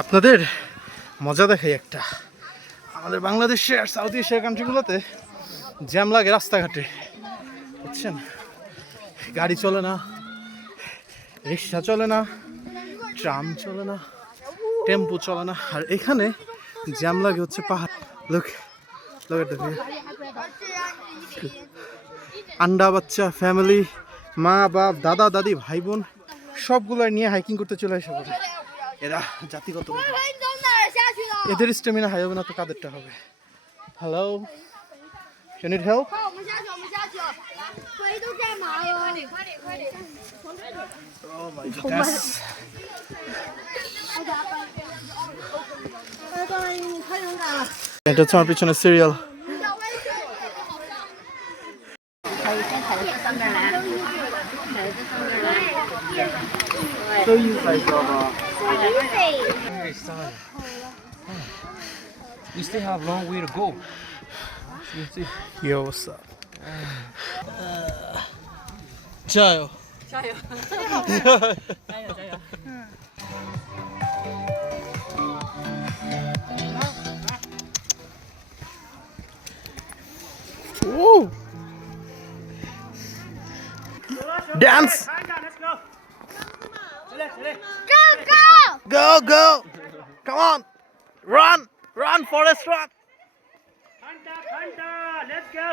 আপনাদের মজা দেখাই একটা। আমাদের বাংলাদেশে আর সাউথ এশিয়ার কান্ট্রিগুলোতে জ্যাম লাগে রাস্তাঘাটে, বুঝছেন? গাড়ি চলে না, রিক্সা চলে না, ট্রাম চলে না, টেম্পো চলে না। আর এখানে জ্যাম লাগে হচ্ছে পাহাড়। লোক আন্ডা বাচ্চা ফ্যামিলি, মা বাপ দাদা দাদি ভাই বোন সবগুলো নিয়ে হাইকিং করতে চলে আসে বলে। এরা জাতিগত, এদের স্ট্যামিনা হাই হবে না তো কাদেরটা হবে? Hello, can it help? এটা হচ্ছে আমার পিছনে serial. We still have a long way to go. Yo, what's up? 자요. 자요. Woo! Dance! Go, go! Come on! Run! Run, Forest, run! Hunter, let's go.